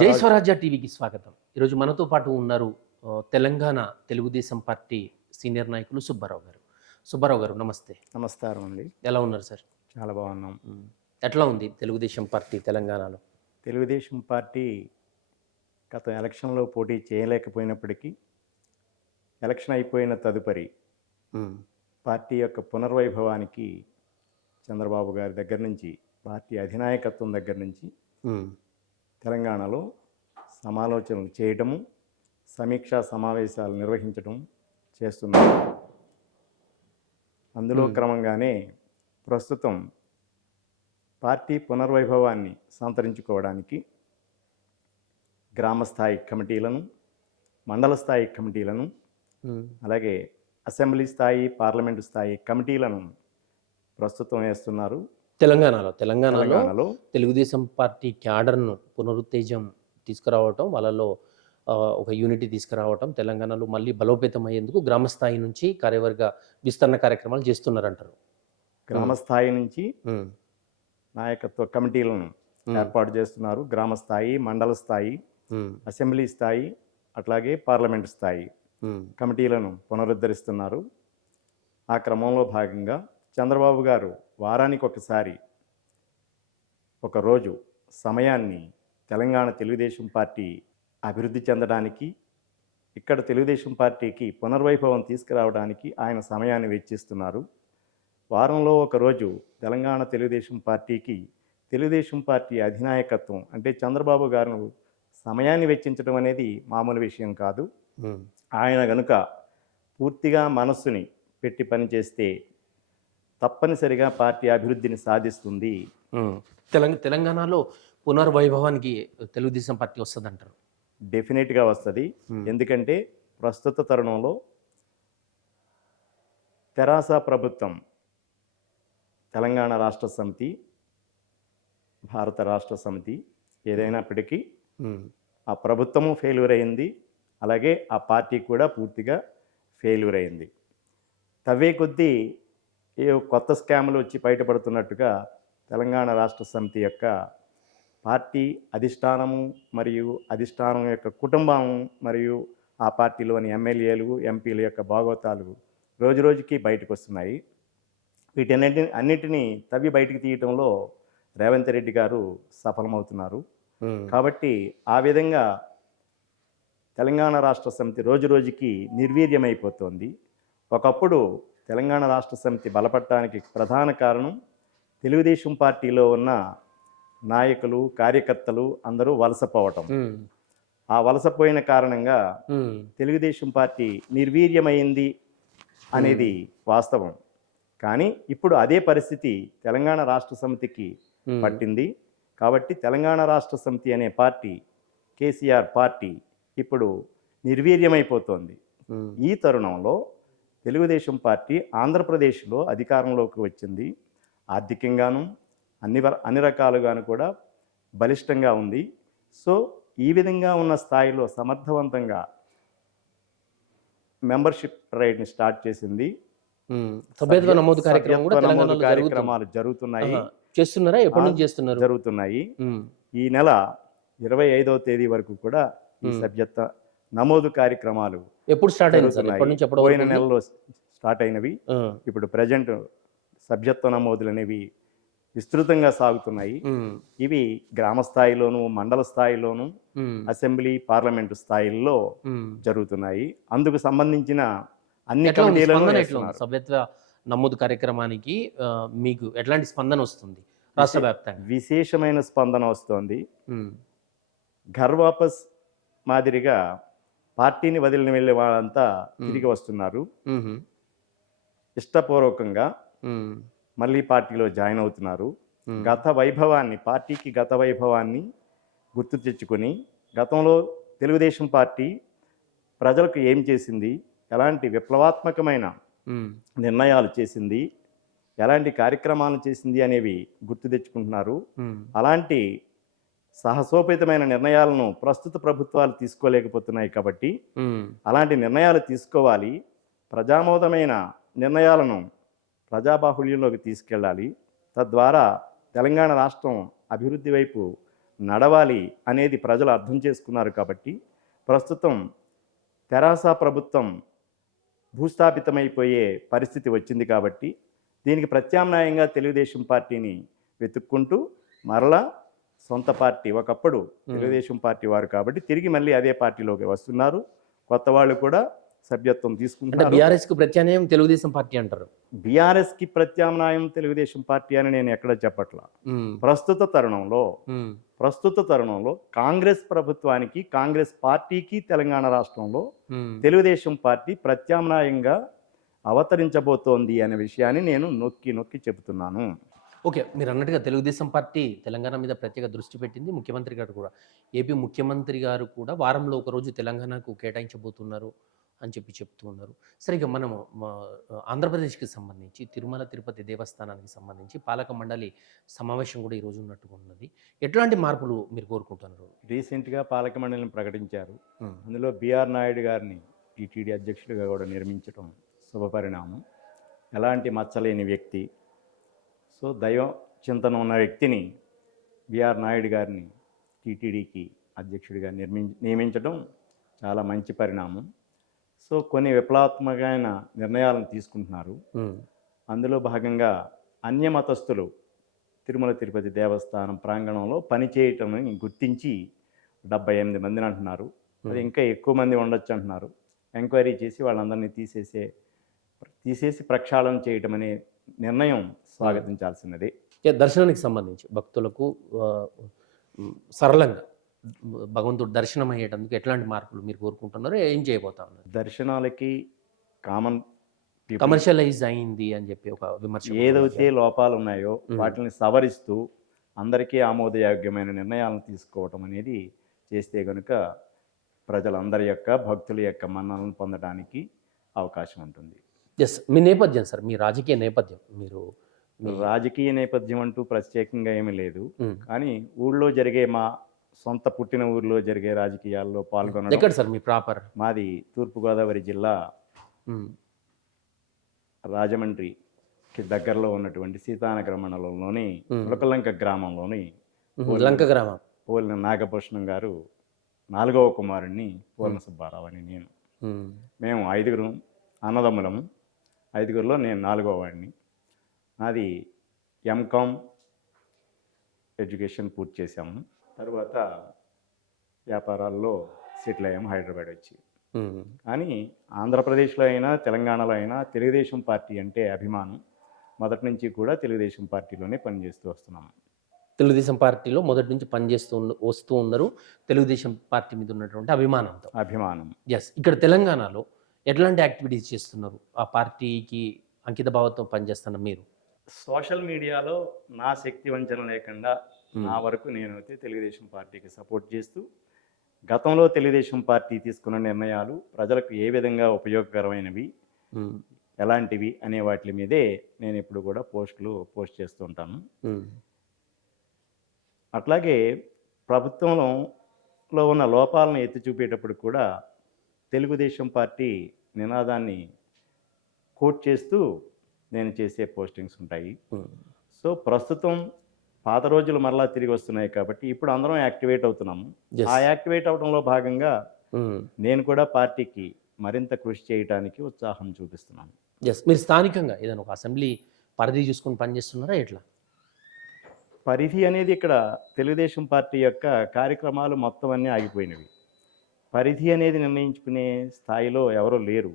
జై స్వరాజ్య టీవీకి స్వాగతం. ఈరోజు మనతో పాటు ఉన్నారు తెలంగాణ తెలుగుదేశం పార్టీ సీనియర్ నాయకులు సుబ్బారావు గారు. సుబ్బారావు గారు నమస్తే. నమస్కారం అండి. ఎలా ఉన్నారు సార్? చాలా బాగున్నాం. ఎట్లా ఉంది తెలుగుదేశం పార్టీ తెలంగాణలో? తెలుగుదేశం పార్టీ గత ఎలక్షన్లో పోటీ చేయలేకపోయినప్పటికీ ఎలక్షన్ అయిపోయిన తదుపరి పార్టీ యొక్క పునర్వైభవానికి చంద్రబాబు గారి దగ్గర నుంచి, పార్టీ అధినాయకత్వం దగ్గర నుంచి తెలంగాణలో సమాలోచనలు చేయటము, సమీక్షా సమావేశాలు నిర్వహించడం చేస్తున్నారు. అందులో క్రమంగానే ప్రస్తుతం పార్టీ పునర్వైభవాన్ని సంతరించుకోవడానికి గ్రామస్థాయి కమిటీలను, మండల స్థాయి కమిటీలను, అలాగే అసెంబ్లీ స్థాయి, పార్లమెంటు స్థాయి కమిటీలను ప్రస్తుతం వేస్తున్నారు. తెలంగాణలో తెలుగుదేశం పార్టీ క్యాడర్ను పునరుత్తేజం తీసుకురావటం, వాళ్ళలో ఒక యూనిటీ తీసుకురావటం, తెలంగాణలో మళ్ళీ బలోపేతం అయ్యేందుకు గ్రామస్థాయి నుంచి కార్యవర్గ విస్తరణ కార్యక్రమాలు చేస్తున్నారంటారు. గ్రామస్థాయి నుంచి నాయకత్వ కమిటీలను ఏర్పాటు చేస్తున్నారు. గ్రామస్థాయి, మండల స్థాయి, అసెంబ్లీ స్థాయి, అట్లాగే పార్లమెంటు స్థాయి కమిటీలను పునరుద్ధరిస్తున్నారు. ఆ క్రమంలో భాగంగా చంద్రబాబు గారు వారానికి ఒకసారి ఒకరోజు సమయాన్ని తెలంగాణ తెలుగుదేశం పార్టీ అభివృద్ధి చెందడానికి, ఇక్కడ తెలుగుదేశం పార్టీకి పునర్వైభవం తీసుకురావడానికి ఆయన సమయాన్ని వెచ్చిస్తున్నారు. వారంలో ఒకరోజు తెలంగాణ తెలుగుదేశం పార్టీకి తెలుగుదేశం పార్టీ అధినాయకత్వం అంటే చంద్రబాబు గారు సమయాన్ని వెచ్చించడం అనేది మామూలు విషయం కాదు. ఆయన గనుక పూర్తిగా మనస్సుని పెట్టి పనిచేస్తే తప్పనిసరిగా పార్టీ అభివృద్ధిని సాధిస్తుంది. తెలంగాణలో పునర్వైభవానికి తెలుగుదేశం పార్టీ వస్తుంది అంటారు? డెఫినెట్గా వస్తుంది. ఎందుకంటే ప్రస్తుత తరుణంలో తెరాస ప్రభుత్వం, తెలంగాణ రాష్ట్ర సమితి, భారత రాష్ట్ర సమితి ఏదైనప్పటికీ ఆ ప్రభుత్వము ఫెయిల్యూర్ అయింది, అలాగే ఆ పార్టీ కూడా పూర్తిగా ఫెయిల్యూర్ అయింది. తవ్వే కొద్దీ ఏ కొత్త స్కాములు వచ్చి బయటపడుతున్నట్టుగా తెలంగాణ రాష్ట్ర సమితి యొక్క పార్టీ అధిష్టానము మరియు అధిష్టానం యొక్క కుటుంబం మరియు ఆ పార్టీలోని ఎమ్మెల్యేలు, ఎంపీల యొక్క భాగోతాలు రోజురోజుకి బయటకు వస్తున్నాయి. అన్నిటినీ తవ్వి బయటికి తీయటంలో రేవంత్ రెడ్డి గారు సఫలమవుతున్నారు. కాబట్టి ఆ విధంగా తెలంగాణ రాష్ట్ర సమితి రోజురోజుకి నిర్వీర్యమైపోతుంది. ఒకప్పుడు తెలంగాణ రాష్ట్ర సమితి బలపడటానికి ప్రధాన కారణం తెలుగుదేశం పార్టీలో ఉన్న నాయకులు, కార్యకర్తలు అందరూ వలసపోవటం. ఆ వలసపోయిన కారణంగా తెలుగుదేశం పార్టీ నిర్వీర్యమైంది అనేది వాస్తవం. కానీ ఇప్పుడు అదే పరిస్థితి తెలంగాణ రాష్ట్ర సమితికి పట్టింది. కాబట్టి తెలంగాణ రాష్ట్ర సమితి అనే పార్టీ, కేసీఆర్ పార్టీ ఇప్పుడు నిర్వీర్యమైపోతోంది. ఈ తరుణంలో తెలుగుదేశం పార్టీ ఆంధ్రప్రదేశ్లో అధికారంలోకి వచ్చింది. ఆర్థికంగాను అన్ని రకాలుగాను కూడా బలిష్టంగా ఉంది. సో ఈ విధంగా ఉన్న స్థాయిలో సమర్థవంతంగా మెంబర్షిప్ రైడ్ని స్టార్ట్ చేసింది. సభ్యత్వ నమోదు కార్యక్రమాలు జరుగుతున్నాయి. చేస్తున్నారా? ఎప్పటి నుంచి చేస్తున్నారు? జరుగుతున్నాయి. ఈ నెల 25వ తేదీ వరకు కూడా ఈ సభ్యత్వ నమోదు కార్యక్రమాలు ఎప్పుడు స్టార్ట్ అయింది? పోయిన నెలలో స్టార్ట్ అయినవి. ఇప్పుడు ప్రజెంట్ సభ్యత్వ నమోదులు అనేవి విస్తృతంగా సాగుతున్నాయి. ఇవి గ్రామ స్థాయిలోను, మండల స్థాయిలోను, అసెంబ్లీ, పార్లమెంటు స్థాయిల్లో జరుగుతున్నాయి. అందుకు సంబంధించిన అన్ని కమిటీలను సభ్యత్వ నమోదు కార్యక్రమానికి మీకు ఎట్లాంటి స్పందన వస్తుంది? రాష్ట్ర వ్యాప్తంగా విశేషమైన స్పందన వస్తుంది. ఘర్ వాపస్ మాదిరిగా పార్టీని వదిలిన వెళ్ళే వాళ్ళంతా తిరిగి వస్తున్నారు. ఇష్టపూర్వకంగా మళ్ళీ పార్టీలో జాయిన్ అవుతున్నారు. పార్టీకి గత వైభవాన్ని గుర్తు తెచ్చుకొని, గతంలో తెలుగుదేశం పార్టీ ప్రజలకు ఏం చేసింది, ఎలాంటి విప్లవాత్మకమైన నిర్ణయాలు చేసింది, ఎలాంటి కార్యక్రమాలు చేసింది అనేవి గుర్తు తెచ్చుకుంటున్నారు. అలాంటి సాహసోపేతమైన నిర్ణయాలను ప్రస్తుత ప్రభుత్వాలు తీసుకోలేకపోతున్నాయి. కాబట్టి అలాంటి నిర్ణయాలు తీసుకోవాలి. ప్రజామోదమైన నిర్ణయాలను ప్రజాబాహుళ్యంలోకి తీసుకెళ్ళాలి. తద్వారా తెలంగాణ రాష్ట్రం అభివృద్ధి వైపు నడవాలి అనేది ప్రజలు అర్థం చేసుకున్నారు కాబట్టి ప్రస్తుతం తెరాస ప్రభుత్వం భూస్థాపితమైపోయే పరిస్థితి వచ్చింది కాబట్టి దీనికి ప్రత్యామ్నాయంగా తెలుగుదేశం పార్టీని వెతుక్కుంటూ మరలా సొంత పార్టీ, ఒకప్పుడు తెలుగుదేశం పార్టీ వారు కాబట్టి తిరిగి మళ్ళీ అదే పార్టీలోకి వస్తున్నారు. కొత్త వాళ్ళు కూడా సభ్యత్వం అంటే తీసుకుంటున్నారు. బీఆర్ఎస్ కు ప్రత్యామ్నాయం తెలుగుదేశం పార్టీ అంటారు. బీఆర్ఎస్కి ప్రత్యామ్నాయం తెలుగుదేశం పార్టీ అని నేను ఎక్కడ చెప్పట్లా. ప్రస్తుత తరుణంలో కాంగ్రెస్ ప్రభుత్వానికి, కాంగ్రెస్ పార్టీకి తెలంగాణ రాష్ట్రంలో తెలుగుదేశం పార్టీ ప్రత్యామ్నాయంగా అవతరించబోతోంది అనే విషయాన్ని నేను నొక్కి నొక్కి చెబుతున్నాను. ఓకే, మీరు అన్నట్టుగా తెలుగుదేశం పార్టీ తెలంగాణ మీద ప్రత్యేక దృష్టి పెట్టింది. ముఖ్యమంత్రి గారు కూడా, ఏపీ ముఖ్యమంత్రి గారు కూడా వారంలో ఒకరోజు తెలంగాణకు కేటాయించబోతున్నారు అని చెప్తూ ఉన్నారు. సరే, ఇక మనము ఆంధ్రప్రదేశ్కి సంబంధించి తిరుమల తిరుపతి దేవస్థానానికి సంబంధించి పాలక మండలి సమావేశం కూడా ఈరోజు ఉన్నట్టుగా ఉన్నది. ఎట్లాంటి మార్పులు మీరు కోరుకుంటున్నారు? రీసెంట్గా పాలక మండలిని ప్రకటించారు. అందులో బిఆర్ నాయుడు గారిని టీటీడీ అధ్యక్షుడిగా కూడా నిర్మించడం శుభపరిణామం. ఎలాంటి మచ్చలేని వ్యక్తి, సో దైవ చింతన ఉన్న వ్యక్తిని బిఆర్ నాయుడు గారిని టీటీడీకి అధ్యక్షుడిగా నియమించడం చాలా మంచి పరిణామం. సో కొన్ని విప్లవాత్మకమైన నిర్ణయాలను తీసుకుంటున్నారు. అందులో భాగంగా అన్యమతస్థులు తిరుమల తిరుపతి దేవస్థానం ప్రాంగణంలో పనిచేయటం గుర్తించి 78 మందిని అంటున్నారు. అది ఇంకా ఎక్కువ మంది ఉండొచ్చు అంటున్నారు. ఎంక్వైరీ చేసి వాళ్ళందరినీ తీసేసి ప్రక్షాళన చేయటం అనే నిర్ణయం స్వాగతించాల్సినది. దర్శనానికి సంబంధించి భక్తులకు సరళంగా భగవంతుడు దర్శనం అయ్యేటందుకు ఎట్లాంటి మార్పులు మీరు కోరుకుంటున్నారో, ఏం చేయబోతా ఉన్నారు? దర్శనాలకి కామన్ కమర్షియలైజ్ అయింది అని చెప్పి ఒక విమర్శ. ఏదైతే లోపాలు ఉన్నాయో వాటిని సవరిస్తూ అందరికీ ఆమోదయోగ్యమైన నిర్ణయాలను తీసుకోవటం అనేది చేస్తే కనుక ప్రజలందరి యొక్క, భక్తుల యొక్క మన్ననలను పొందడానికి అవకాశం ఉంటుంది. ఎస్, మీ నేపథ్యం సార్, మీ రాజకీయ నేపథ్యం, మీరు రాజకీయ నేపథ్యం అంటూ ప్రత్యేకంగా ఏమీ లేదు. కానీ ఊళ్ళో జరిగే, మా సొంత పుట్టిన ఊర్లో జరిగే రాజకీయాల్లో పాల్గొనడం. ఎక్కడ సార్ మీ ప్రాపర్? మాది తూర్పుగోదావరి జిల్లా రాజమండ్రికి దగ్గరలో ఉన్నటువంటి సీతానగర మండలంలోని ఉలకలంక గ్రామంలోని లంక గ్రామం పోలిన నాగభూషణం గారు 4వ కుమారుణ్ణి పూర్ణ సుబ్బారావు అని నేను. మేము 5 అన్నదమ్ములము. 5లో నేను 4వ వాడిని. నాది ఎంకామ్ ఎడ్యుకేషన్ పూర్తి చేశాము. తర్వాత వ్యాపారాల్లో సెటిల్ అయ్యాము హైదరాబాద్ వచ్చి. కానీ ఆంధ్రప్రదేశ్లో అయినా తెలంగాణలో అయినా తెలుగుదేశం పార్టీ అంటే అభిమానం. మొదటి నుంచి కూడా తెలుగుదేశం పార్టీలోనే పనిచేస్తూ వస్తున్నాము. తెలుగుదేశం పార్టీలో మొదటి నుంచి వస్తూ ఉన్నారు. తెలుగుదేశం పార్టీ మీద ఉన్నటువంటి అభిమానం. ఎస్, ఇక్కడ తెలంగాణలో ఎట్లాంటి యాక్టివిటీస్ చేస్తున్నారు? ఆ పార్టీకి అంకిత భావంతో పనిచేస్తున్న మీరు సోషల్ మీడియాలో నా శక్తి వంచన లేకుండా నా వరకు నేనైతే తెలుగుదేశం పార్టీకి సపోర్ట్ చేస్తూ, గతంలో తెలుగుదేశం పార్టీ తీసుకున్న నిర్ణయాలు ప్రజలకు ఏ విధంగా ఉపయోగకరమైనవి, ఎలాంటివి అనే వాటి మీదే నేను ఎప్పుడు కూడా పోస్ట్ చేస్తూ ఉంటాను. అట్లాగే ప్రభుత్వంలో ఉన్న లోపాలను ఎత్తి చూపేటప్పుడు కూడా తెలుగుదేశం పార్టీ నినాదాన్ని కోట్ చేస్తూ నేను చేసే పోస్టింగ్స్ ఉంటాయి. సో ప్రస్తుతం పాత రోజులు మరలా తిరిగి వస్తున్నాయి కాబట్టి ఇప్పుడు అందరం యాక్టివేట్ అవుతున్నాము. ఆ యాక్టివేట్ అవడంలో భాగంగా నేను కూడా పార్టీకి మరింత కృషి చేయడానికి ఉత్సాహం చూపిస్తున్నాను. ఎస్, మీరు స్థానికంగా ఏదైనా ఒక అసెంబ్లీ పరిధి చూసుకొని పనిచేస్తున్నారా? ఎట్లా పరిధి అనేది ఇక్కడ తెలుగుదేశం పార్టీ యొక్క కార్యక్రమాలు మొత్తం అన్నీ ఆగిపోయినవి. పరిధి అనేది నిర్ణయించుకునే స్థాయిలో ఎవరూ లేరు.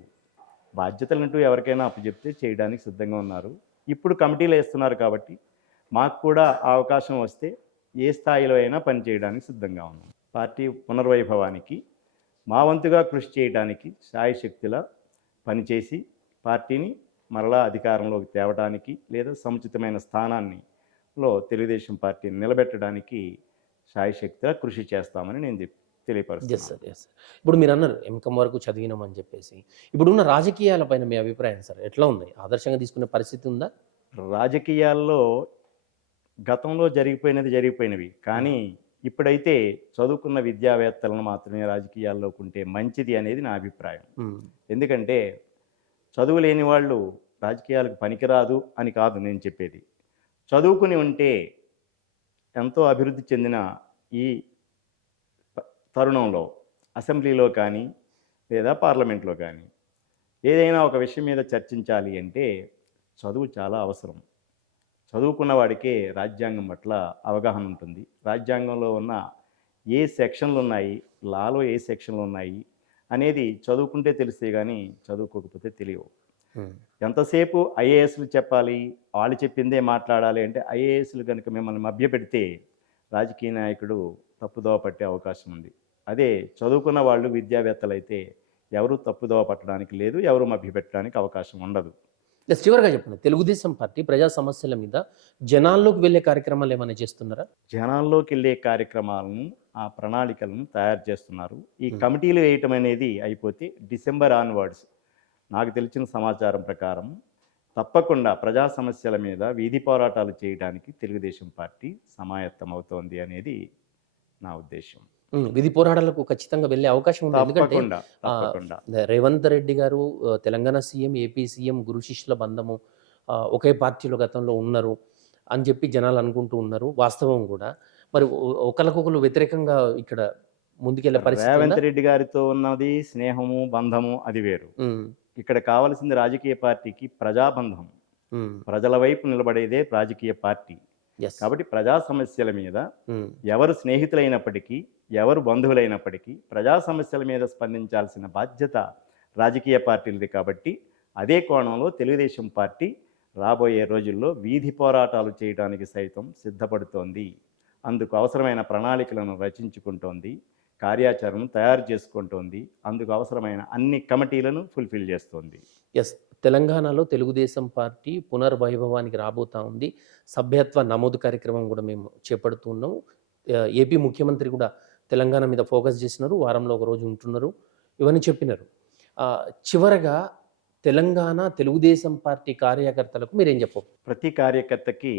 బాధ్యతలంటూ ఎవరికైనా అప్పచెప్తే చేయడానికి సిద్ధంగా ఉన్నారు. ఇప్పుడు కమిటీలు వేస్తున్నారు కాబట్టి మాకు కూడా ఆ అవకాశం వస్తే ఏ స్థాయిలో అయినా పనిచేయడానికి సిద్ధంగా ఉన్నాం. పార్టీ పునర్వైభవానికి మా వంతుగా కృషి చేయడానికి శాయశక్తిలా పనిచేసి పార్టీని మరలా అధికారంలోకి తేవడానికి లేదా సముచితమైన స్థానాల్లో తెలుగుదేశం పార్టీని నిలబెట్టడానికి శాయశక్తిలా కృషి చేస్తామని నేను తెలియపరుస్తాను. ఇప్పుడు మీరు అన్నారు ఎంకామ్ వరకు చదివినామని చెప్పేసి, ఇప్పుడున్న రాజకీయాలపైన మీ అభిప్రాయం సార్ ఎట్లా ఉంది? ఆదర్శంగా తీసుకునే పరిస్థితి ఉందా? రాజకీయాల్లో గతంలో జరిగిపోయినవి, కానీ ఇప్పుడైతే చదువుకున్న విద్యావేత్తలను మాత్రమే రాజకీయాల్లోకి ఉంటే మంచిది అనేది నా అభిప్రాయం. ఎందుకంటే చదువు లేని వాళ్ళు రాజకీయాలకు పనికిరాదు అని కాదు నేను చెప్పేది. చదువుకుని ఉంటే ఎంతో అభివృద్ధి చెందిన ఈ తరుణంలో అసెంబ్లీలో కానీ లేదా పార్లమెంట్లో కానీ ఏదైనా ఒక విషయం మీద చర్చించాలి అంటే చదువు చాలా అవసరం. చదువుకున్న వాడికే రాజ్యాంగం పట్ల అవగాహన ఉంటుంది. రాజ్యాంగంలో ఉన్న ఏ సెక్షన్లు ఉన్నాయి, లాలో ఏ సెక్షన్లు ఉన్నాయి అనేది చదువుకుంటే తెలిస్తే కానీ చదువుకోకపోతే తెలియవు. ఎంతసేపు ఐఏఎస్లు చెప్పాలి, వాళ్ళు చెప్పిందే మాట్లాడాలి అంటే ఐఏఎస్లు కనుక మిమ్మల్ని మభ్యపెడితే రాజకీయ నాయకుడు తప్పుదోవ పట్టే అవకాశం ఉంది. అదే చదువుకున్న వాళ్ళు విద్యావేత్తలు అయితే ఎవరు తప్పుదోవ పట్టడానికి లేదు, ఎవరు మభ్యపెట్టడానికి అవకాశం ఉండదు. చివరిగా చెప్పండి, తెలుగుదేశం పార్టీ ప్రజా సమస్యల మీద జనాల్లోకి వెళ్ళే కార్యక్రమాలు ఏమైనా చేస్తున్నారా? జనాల్లోకి వెళ్ళే కార్యక్రమాలను, ఆ ప్రణాళికలను తయారు చేస్తున్నారు. ఈ కమిటీలు వేయటం అనేది అయిపోతే డిసెంబర్ ఆన్వర్డ్స్ నాకు తెలిసిన సమాచారం ప్రకారం తప్పకుండా ప్రజా సమస్యల మీద వీధి పోరాటాలు చేయడానికి తెలుగుదేశం పార్టీ సమాయత్తం అవుతోంది అనేది నా ఉద్దేశం. విధి పోరాటాలకు ఖచ్చితంగా వెళ్ళే అవకాశం ఉంది. ఎందుకంటే తప్పకుండా రేవంత్ రెడ్డి గారు తెలంగాణ సీఎం, ఏపీ సీఎం గురు శిష్యుల బంధము, ఒకే పార్టీలో గతంలో ఉన్నారు అని చెప్పి జనాలు అనుకుంటూ ఉన్నారు. వాస్తవం కూడా. మరి ఒకరికొకరు వ్యతిరేకంగా ఇక్కడ ముందుకెళ్ళే పరిస్థితి రేవంత్ రెడ్డి గారితో ఉన్నది స్నేహము, బంధము అది వేరు. ఇక్కడ కావాల్సింది రాజకీయ పార్టీకి ప్రజాబంధం. ప్రజల వైపు నిలబడేదే రాజకీయ పార్టీ. కాబట్టి ప్రజా సమస్యల మీద ఎవరు స్నేహితులైనప్పటికీ, ఎవరు బంధువులైనప్పటికీ ప్రజా సమస్యల మీద స్పందించాల్సిన బాధ్యత రాజకీయ పార్టీలది. కాబట్టి అదే కోణంలో తెలుగుదేశం పార్టీ రాబోయే రోజుల్లో వీధి పోరాటాలు చేయడానికి సైతం సిద్ధపడుతోంది. అందుకు అవసరమైన ప్రణాళికలను రచించుకుంటోంది, కార్యాచరణ తయారు చేసుకుంటోంది, అందుకు అవసరమైన అన్ని కమిటీలను ఫుల్ఫిల్ చేస్తోంది. తెలంగాణలో తెలుగుదేశం పార్టీ పునర్వైభవానికి రాబోతా ఉంది. సభ్యత్వ నమోదు కార్యక్రమం కూడా మేము చేపడుతున్నాం. ఏపీ ముఖ్యమంత్రి కూడా తెలంగాణ మీద ఫోకస్ చేసినారు, వారంలో ఒక రోజు ఉంటున్నారు, ఇవన్నీ చెప్పినారు. చివరగా తెలంగాణ తెలుగుదేశం పార్టీ కార్యకర్తలకు మీరేం చెప్పవు? ప్రతి కార్యకర్తకి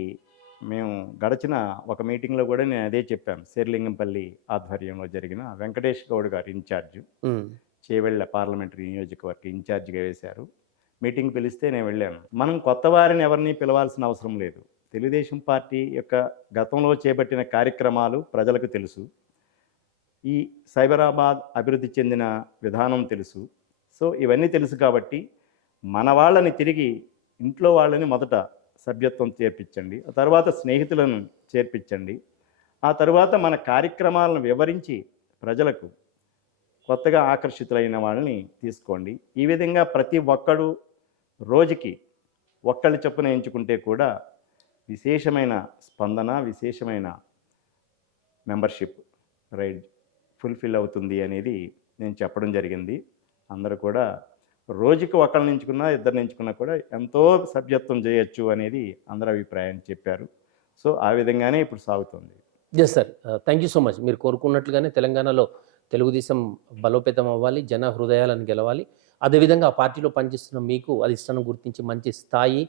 మేము గడిచిన ఒక మీటింగ్లో కూడా నేను అదే చెప్పాను. శేర్లింగంపల్లి ఆధ్వర్యంలో జరిగిన వెంకటేష్ గౌడ్ గారు ఇన్ఛార్జ్, చేవెళ్ళ పార్లమెంటరీ నియోజకవర్గ ఇన్ఛార్జిగా వేశారు. మీటింగ్ పిలిస్తే నేను వెళ్ళాను. మనం కొత్త వారిని ఎవరిని పిలవాల్సిన అవసరం లేదు. తెలుగుదేశం పార్టీ యొక్క గతంలో చేపట్టిన కార్యక్రమాలు ప్రజలకు తెలుసు. ఈ సైబరాబాద్ అభివృద్ధి చెందిన విధానం తెలుసు. సో ఇవన్నీ తెలుసు కాబట్టి మన వాళ్ళని తిరిగి ఇంట్లో వాళ్ళని మొదట సభ్యత్వం చేర్పించండి, ఆ తర్వాత స్నేహితులను చేర్పించండి, ఆ తర్వాత మన కార్యక్రమాలను వివరించి ప్రజలకు కొత్తగా ఆకర్షితులైన వాళ్ళని తీసుకోండి. ఈ విధంగా ప్రతి ఒక్కడు రోజుకి ఒక్కళ్ళు చొప్పున ఎంచుకుంటే కూడా విశేషమైన స్పందన, విశేషమైన మెంబర్షిప్ రైట్ ఫుల్ఫిల్ అవుతుంది అనేది నేను చెప్పడం జరిగింది. అందరూ కూడా రోజుకి ఒకళ్ళని ఎంచుకున్నా, ఇద్దరిని ఎంచుకున్నా కూడా ఎంతో సభ్యత్వం చేయొచ్చు అనేది అందరూ అభిప్రాయం చెప్పారు. సో ఆ విధంగానే ఇప్పుడు సాగుతుంది. Yes sir, thank you so much. మీరు కోరుకున్నట్లుగానే తెలంగాణలో తెలుగుదేశం బలోపేతం అవ్వాలి, జన హృదయాలను గెలవాలి. అదేవిధంగా ఆ పార్టీలో పనిచేస్తున్న మీకు అది ఇష్టం గుర్తించి మంచి స్థాయి,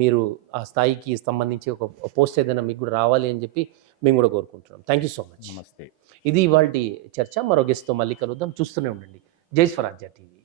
మీరు ఆ స్థాయికి సంబంధించి ఒక పోస్ట్ ఏదైనా మీకు కూడా రావాలి అని చెప్పి మేము కూడా కోరుకుంటున్నాం. Thank you so much. నమస్తే. ఇది ఇవాల్టి చర్చ. మరో గెస్ట్తో మళ్ళీ కలుద్దాం. చూస్తూనే ఉండండి జై స్వరాజ్య టీవీ.